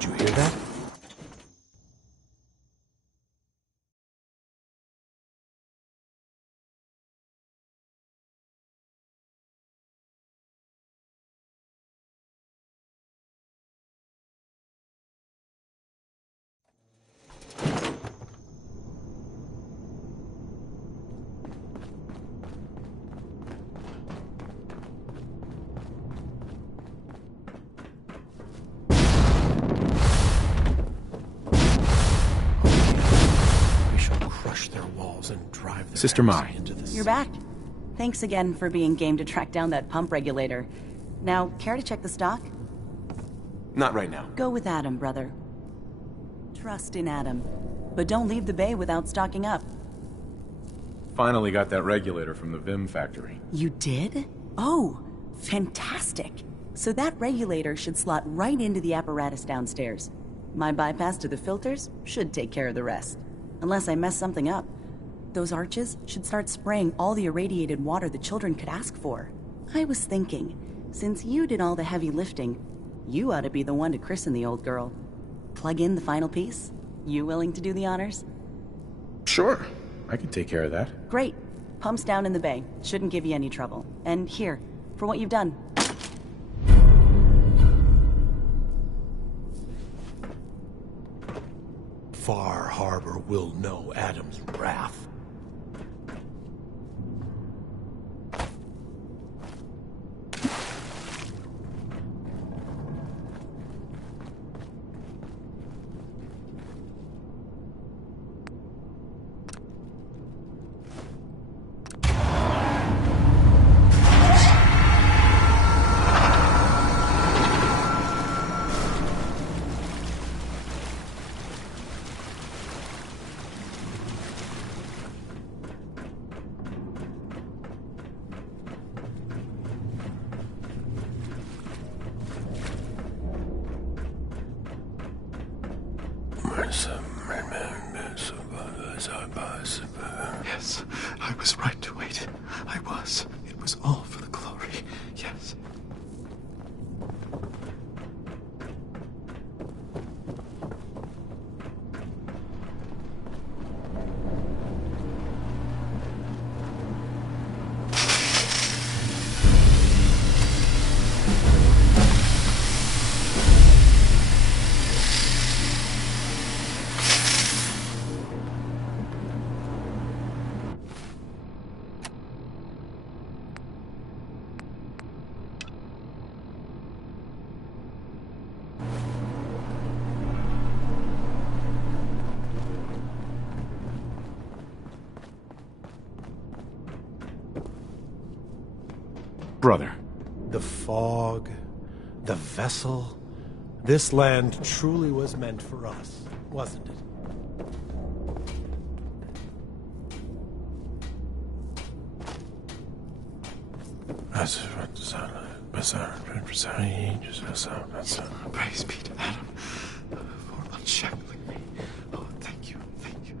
Did you hear that? Their walls and drive their Sister Mai. into the You're back. Thanks again for being game to track down that pump regulator. Now, care to check the stock? Not right now. Go with Adam, brother. Trust in Adam. But don't leave the bay without stocking up. Finally got that regulator from the Vim factory. You did? Oh, fantastic. So that regulator should slot right into the apparatus downstairs. My bypass to the filters should take care of the rest. Unless I mess something up. Those arches should start spraying all the irradiated water the children could ask for. I was thinking, since you did all the heavy lifting, you ought to be the one to christen the old girl. Plug in the final piece? You willing to do the honors? Sure. I can take care of that. Great. Pumps down in the bay. Shouldn't give you any trouble. And here, for what you've done. Far Harbor will know Adam's wrath. Yes, I was right to wait. I was. It was all for the glory. Yes. Brother. The fog, the vessel. This land truly was meant for us, wasn't it? Praise be to Adam for unshackling me. Oh, thank you, thank you.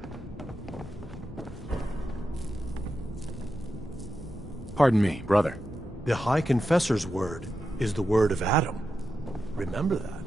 Pardon me, brother. The High Confessor's word is the word of Adam. Remember that.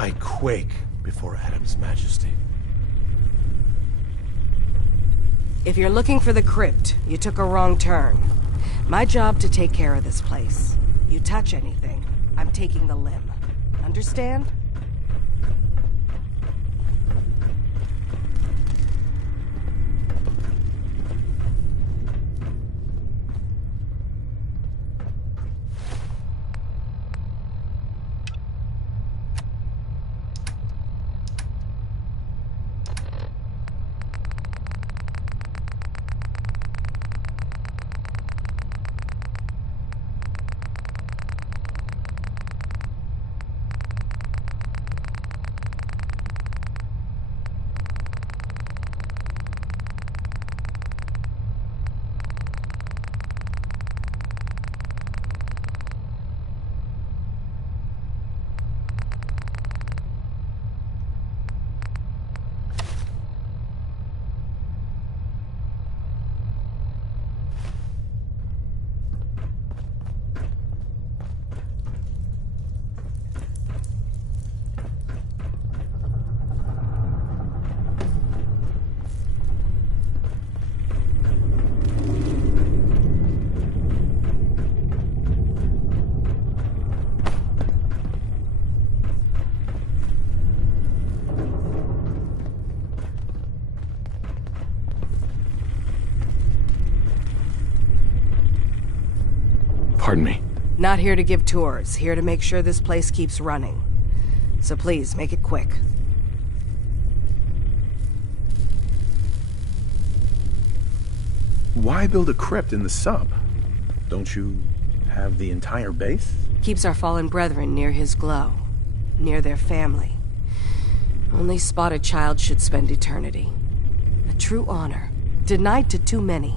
I quake before Adam's majesty. If you're looking for the crypt, you took a wrong turn. My job to take care of this place. You touch anything, I'm taking the limb. Understand? Pardon me. Not here to give tours, here to make sure this place keeps running. So please, make it quick. Why build a crypt in the sub? Don't you have the entire base? Keeps our fallen brethren near his glow, near their family. Only spotted child should spend eternity. A true honor, denied to too many.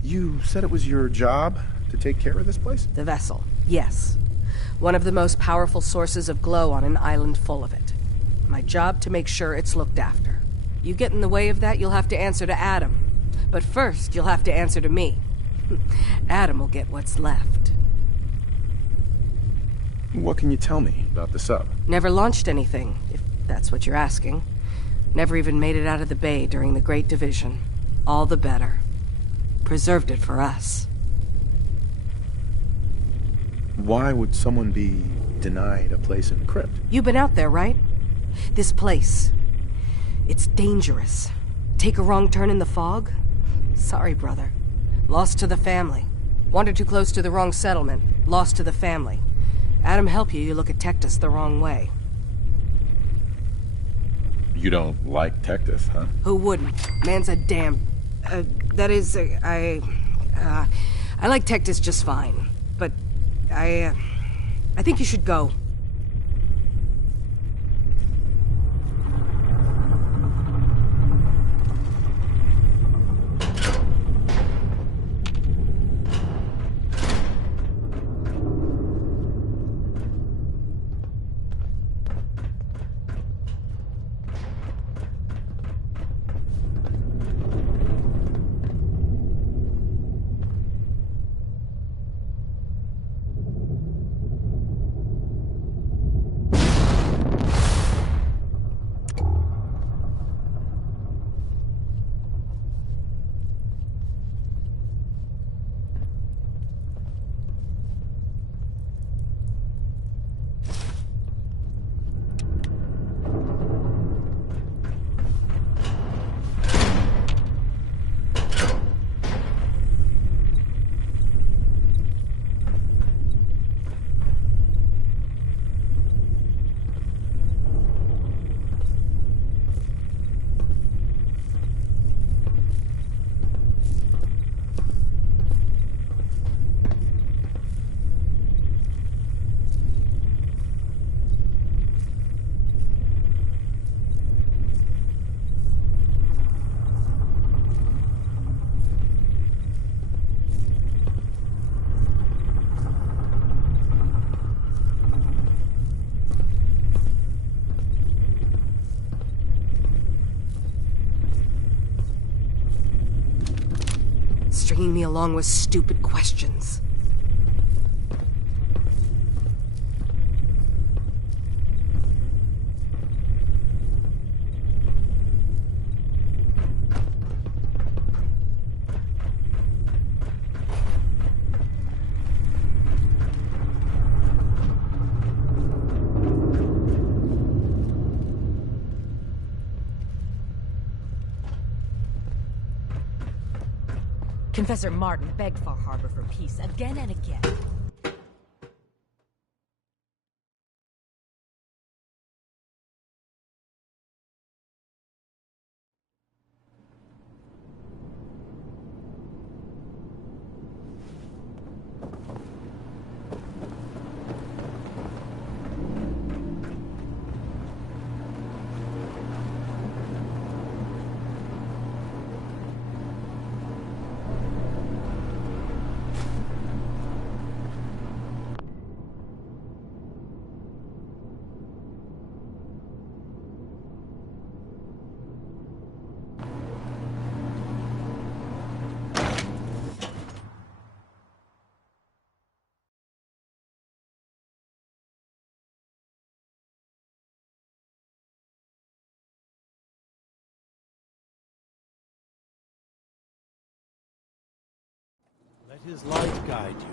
You said it was your job to take care of this place? The vessel, yes. One of the most powerful sources of glow on an island full of it. My job to make sure it's looked after. You get in the way of that, you'll have to answer to Adam. But first, you'll have to answer to me. Adam will get what's left. What can you tell me about the sub? Never launched anything, if that's what you're asking. Never even made it out of the bay during the Great Division. All the better. Preserved it for us. Why would someone be denied a place in the crypt? You've been out there, right? This place. It's dangerous. Take a wrong turn in the fog? Sorry, brother. Lost to the family. Wandered too close to the wrong settlement. Lost to the family. Adam help you, you look at Tectus the wrong way. You don't like Tectus, huh? Who wouldn't? Man's a damn... that is, I like Tectus just fine. But, I think you should go. Stringing me along with stupid questions. Confessor Martin begged Far Harbor for peace again and again. Let his light guide you.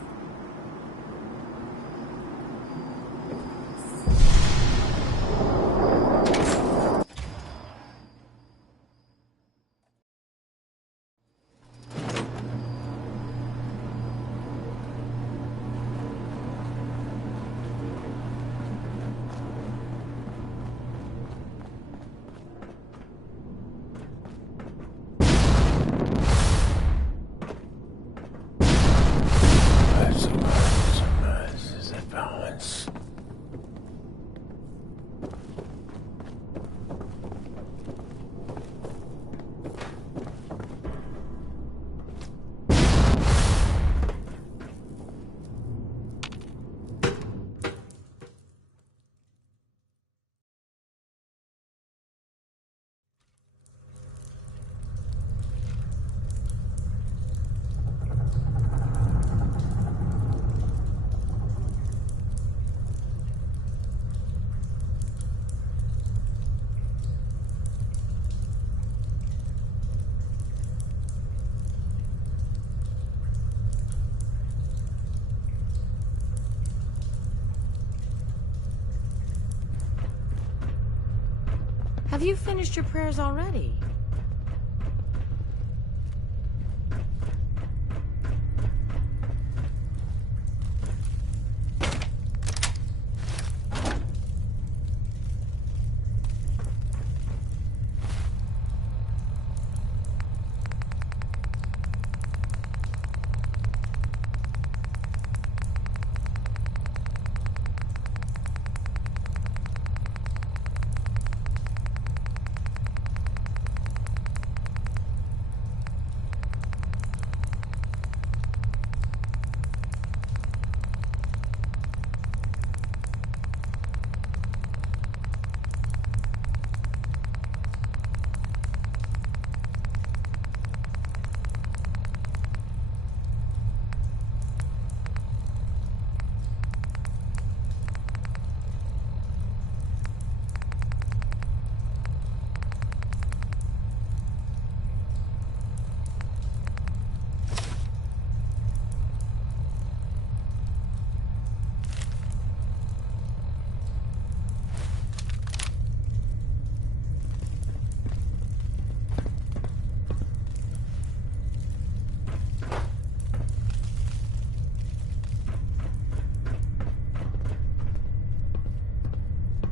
Have you finished your prayers already?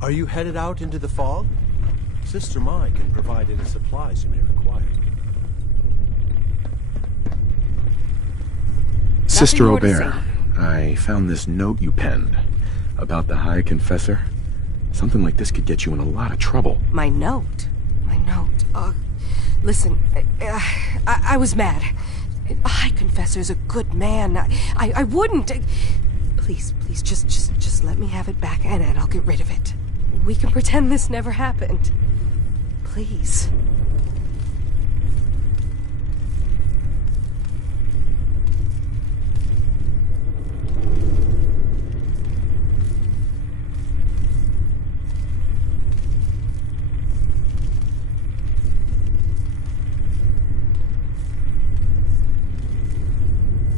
Are you headed out into the fog? Sister Mai can provide any supplies you may require. Sister more to Aubert, I found this note you penned about the High Confessor. Something like this could get you in a lot of trouble. My note? My note? Listen, I was mad. High Confessor's a good man. I wouldn't... Please, just let me have it back and I'll get rid of it. We can pretend this never happened. Please.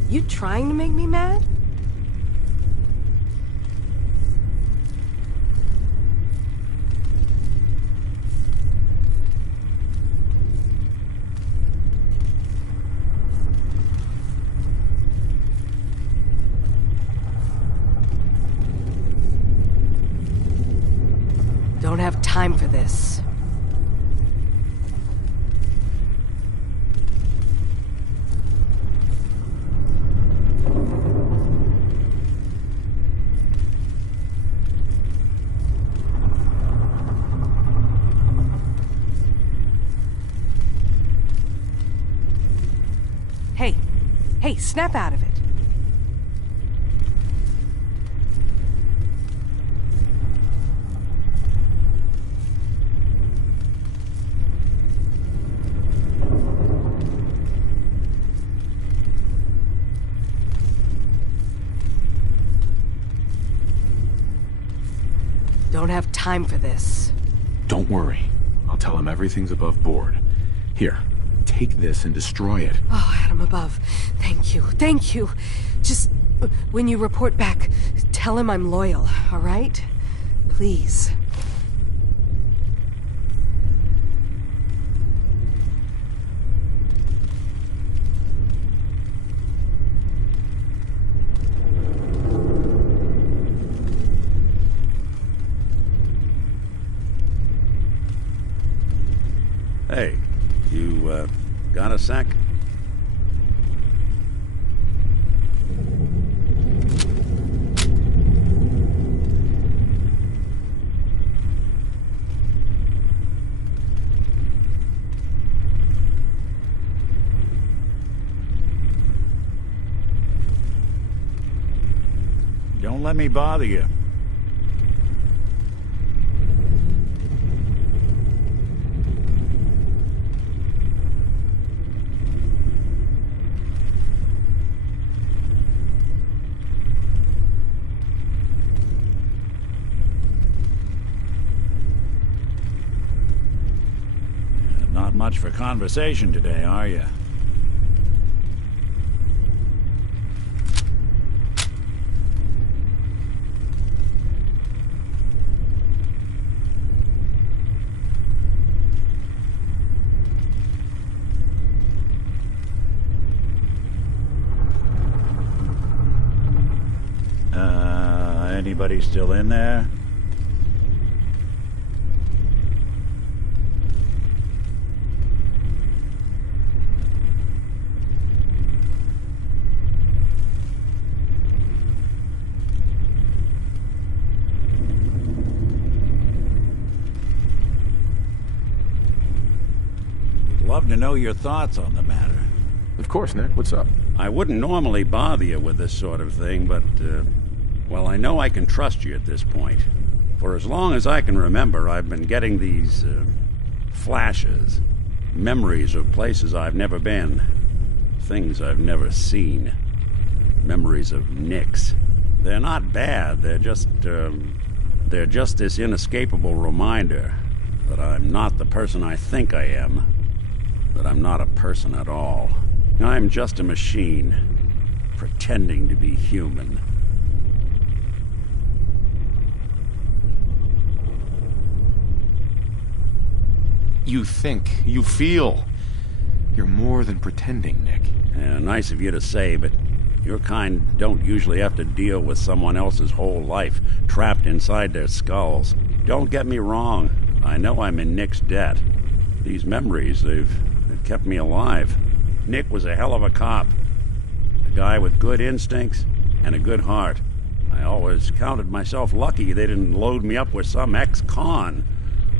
You trying to make me mad? Don't have time for this. Hey, snap out of it. Don't have time for this. Don't worry. I'll tell him everything's above board. Here, take this and destroy it. Oh, Adam above. Thank you. Just, when you report back, tell him I'm loyal, all right? Please. Hey, you, got a sec? Don't let me bother you. Not much for conversation today, are you? Anybody still in there? Love to know your thoughts on the matter. Of course, Nick. What's up? I wouldn't normally bother you with this sort of thing, but, well, I know I can trust you at this point. For as long as I can remember, I've been getting these, flashes. Memories of places I've never been. Things I've never seen. Memories of Nicks. They're not bad, they're just this inescapable reminder that I'm not the person I think I am. That I'm not a person at all. I'm just a machine, pretending to be human. You think, you feel. You're more than pretending, Nick. Yeah, nice of you to say, but your kind don't usually have to deal with someone else's whole life trapped inside their skulls. Don't get me wrong. I know I'm in Nick's debt. These memories, they've kept me alive. Nick was a hell of a cop. A guy with good instincts and a good heart. I always counted myself lucky they didn't load me up with some ex-con,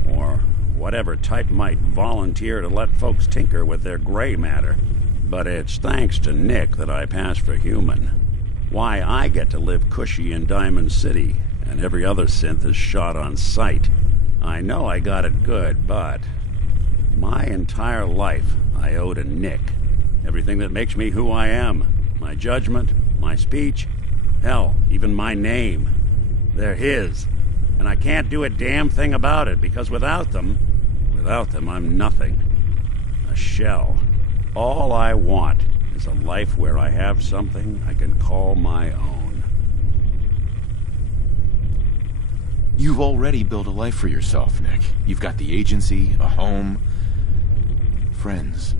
or whatever type might volunteer to let folks tinker with their gray matter. But it's thanks to Nick that I pass for human. Why I get to live cushy in Diamond City, and every other synth is shot on sight. I know I got it good, but my entire life I owe to Nick. Everything that makes me who I am. My judgment, my speech, hell, even my name. They're his. And I can't do a damn thing about it, because without them, I'm nothing. A shell. All I want is a life where I have something I can call my own. You've already built a life for yourself, Nick. You've got the agency, a home, friends.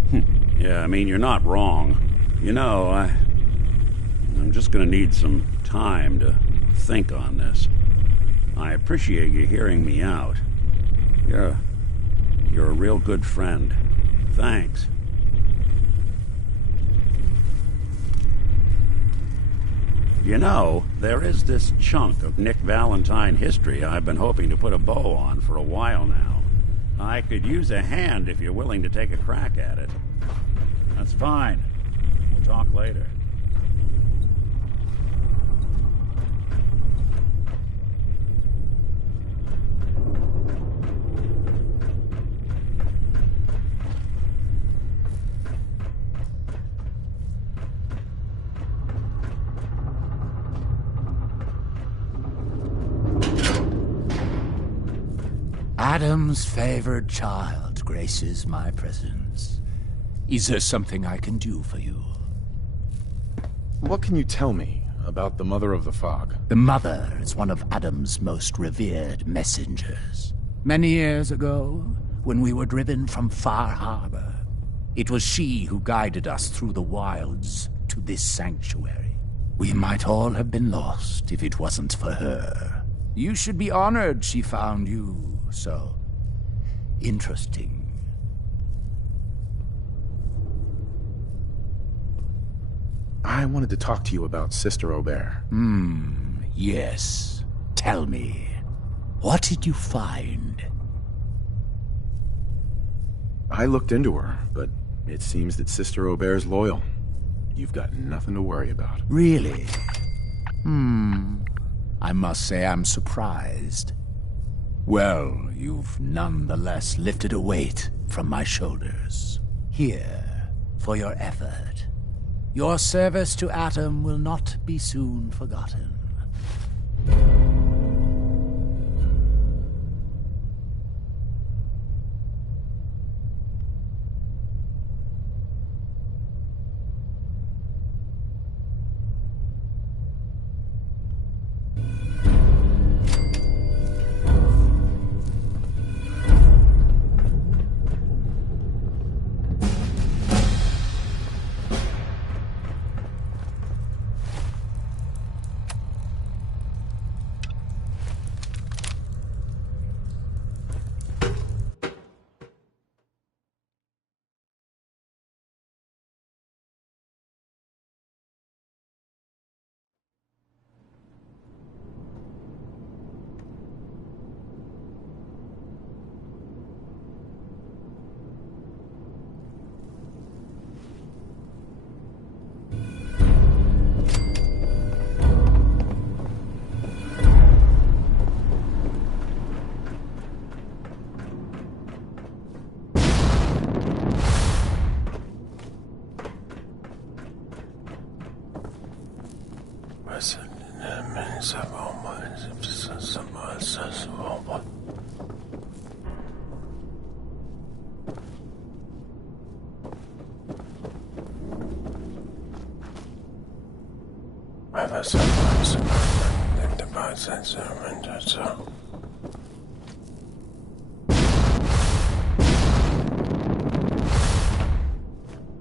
Yeah, I mean, you're not wrong. You know, I'm just gonna need some time to think on this. I appreciate you hearing me out. You're a real good friend. Thanks. You know, there is this chunk of Nick Valentine history I've been hoping to put a bow on for a while now. I could use a hand if you're willing to take a crack at it. That's fine. We'll talk later. Adam's favored child graces my presence. Is there something I can do for you? What can you tell me about the Mother of the Fog? The Mother is one of Adam's most revered messengers. Many years ago, when we were driven from Far Harbor, it was she who guided us through the wilds to this sanctuary. We might all have been lost if it wasn't for her. You should be honored she found you so interesting. I wanted to talk to you about Sister Aubert. Yes. Tell me, what did you find? I looked into her, but it seems that Sister Aubert's loyal. You've got nothing to worry about. Really? I must say I'm surprised. Well, you've nonetheless lifted a weight from my shoulders. Here, for your effort. Your service to Atom will not be soon forgotten.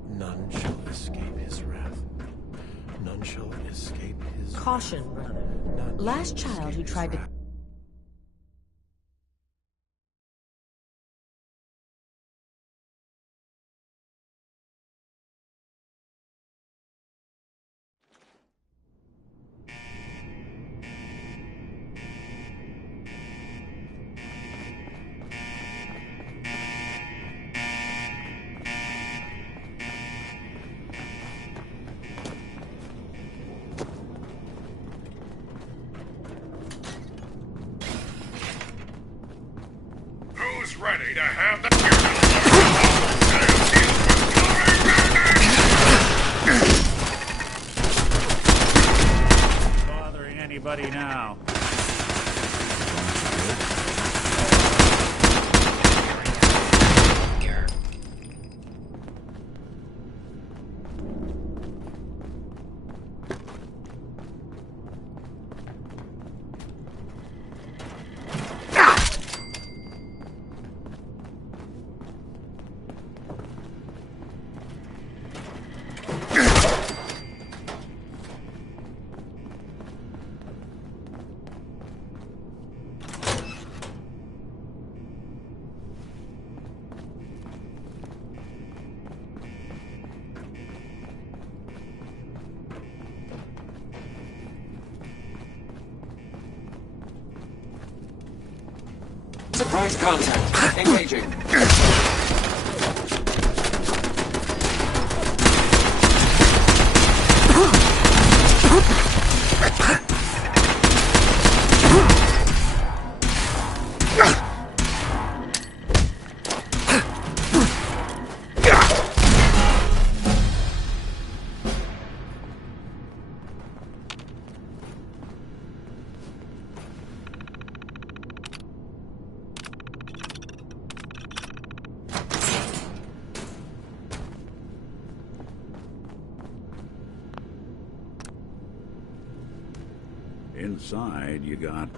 None shall escape his wrath. None shall escape his Caution, brother. None Last shall child escape who his tried to... wrath. Who's ready to have the Bothering anybody now? Surprise contact. Engaging. Inside, you got,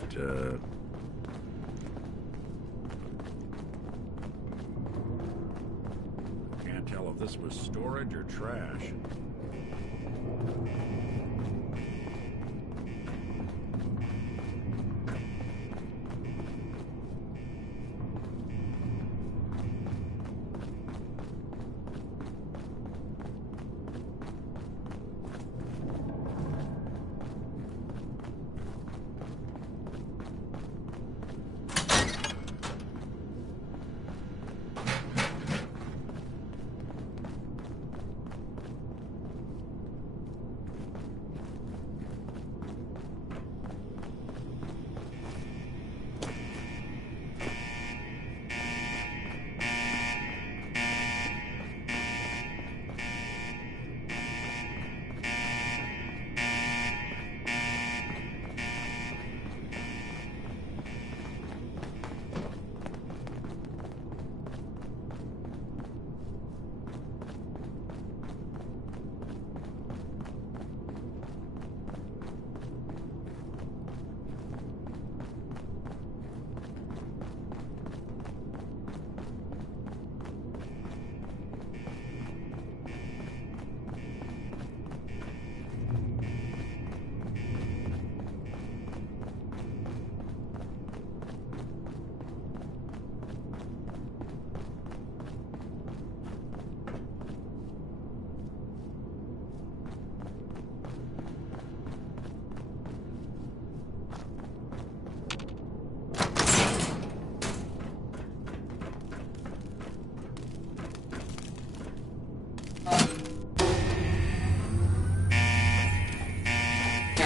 Can't tell if this was storage or trash.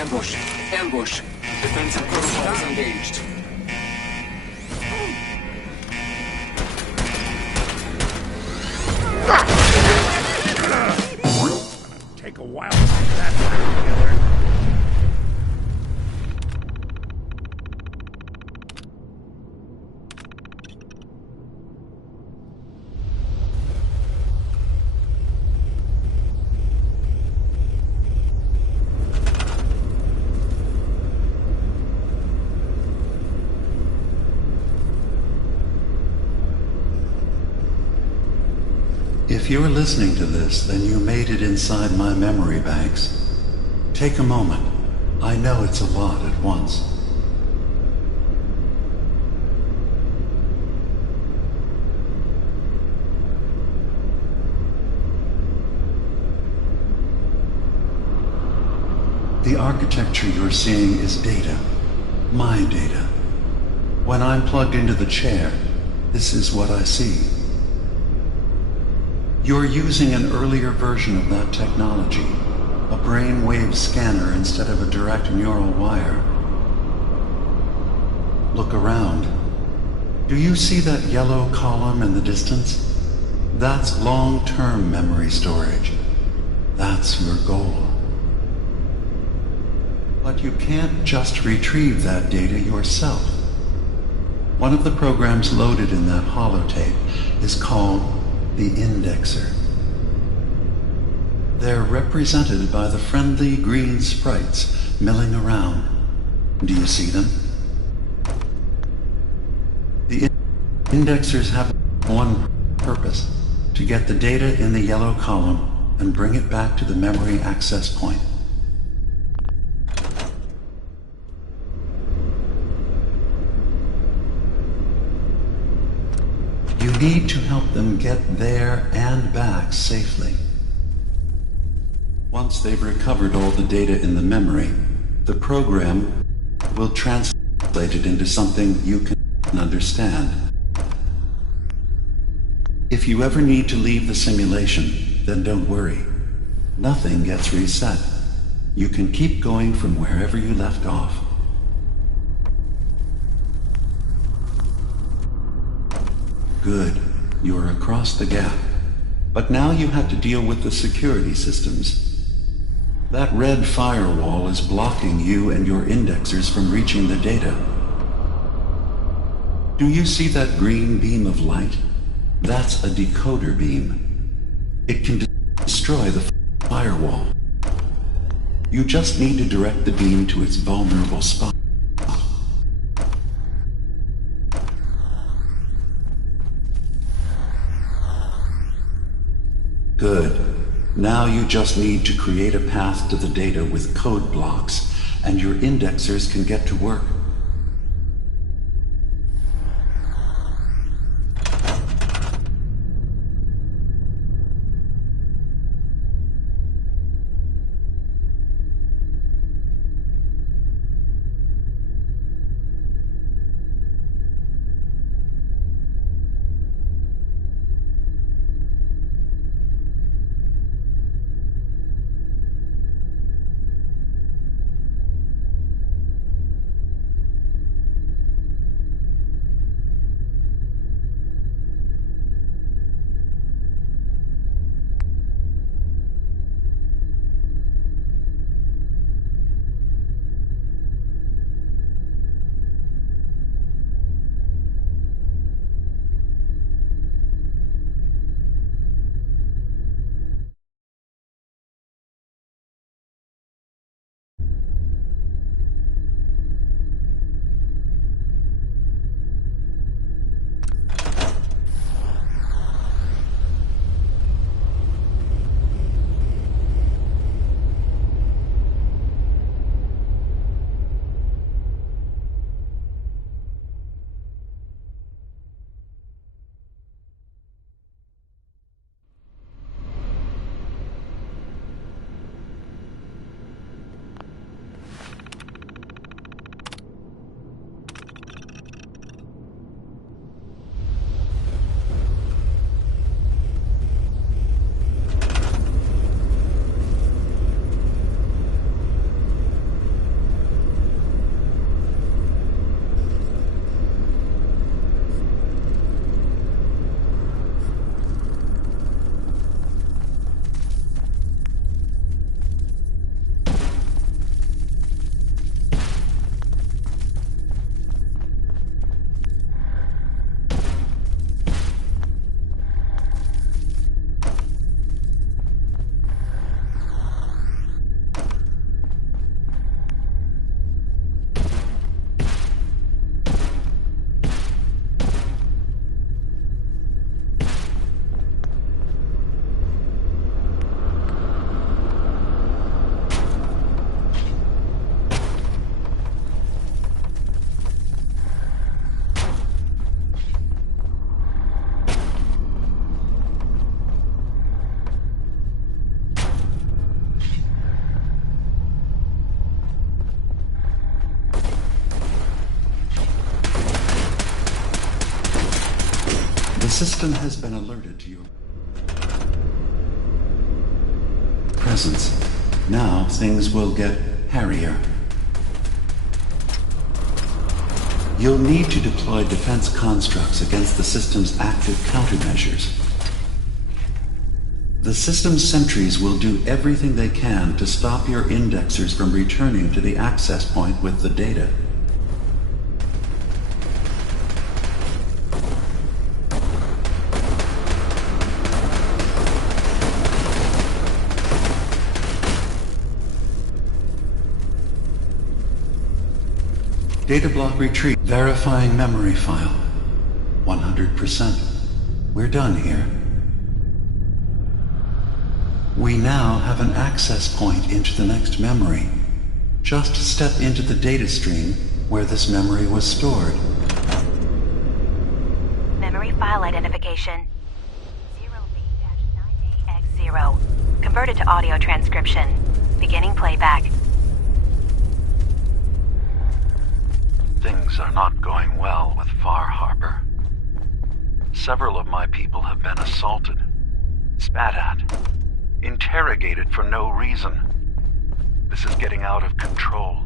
Ambush. Ambush. Defensive protocols engaged. Take a while to get that back together. If you're listening to this, then you made it inside my memory banks. Take a moment. I know it's a lot at once. The architecture you're seeing is data. My data. When I'm plugged into the chair, this is what I see. You're using an earlier version of that technology, a brainwave scanner instead of a direct neural wire. Look around. Do you see that yellow column in the distance? That's long-term memory storage. That's your goal. But you can't just retrieve that data yourself. One of the programs loaded in that holotape is called the Indexer. They're represented by the friendly green sprites milling around. Do you see them? The Indexers have one purpose: to get the data in the yellow column and bring it back to the memory access point. You need to help them get there and back safely. Once they've recovered all the data in the memory, the program will translate it into something you can understand. If you ever need to leave the simulation, then don't worry. Nothing gets reset. You can keep going from wherever you left off. Good. You're across the gap. But now you have to deal with the security systems. That red firewall is blocking you and your indexers from reaching the data. Do you see that green beam of light? That's a decoder beam. It can destroy the firewall. You just need to direct the beam to its vulnerable spot. Good. Now you just need to create a path to the data with code blocks, and your indexers can get to work. system has been alerted to your presence. Now things will get hairier. You'll need to deploy defense constructs against the system's active countermeasures. The system's sentries will do everything they can to stop your indexers from returning to the access point with the data. Data block retrieved. Verifying memory file. 100%. We're done here. We now have an access point into the next memory. Just step into the data stream where this memory was stored. Memory file identification 0B-9AX0. Converted to audio transcription. Beginning playback. Things are not going well with Far Harbor. Several of my people have been assaulted, spat at, interrogated for no reason. This is getting out of control.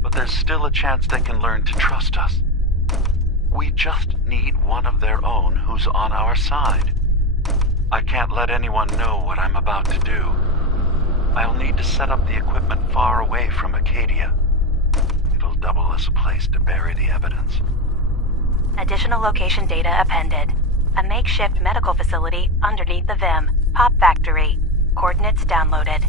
But there's still a chance they can learn to trust us. We just need one of their own who's on our side. I can't let anyone know what I'm about to do. I'll need to set up the equipment far away from Acadia. It'll double as a place to bury the evidence. Additional location data appended. A makeshift medical facility underneath the VIM. Pop factory. Coordinates downloaded.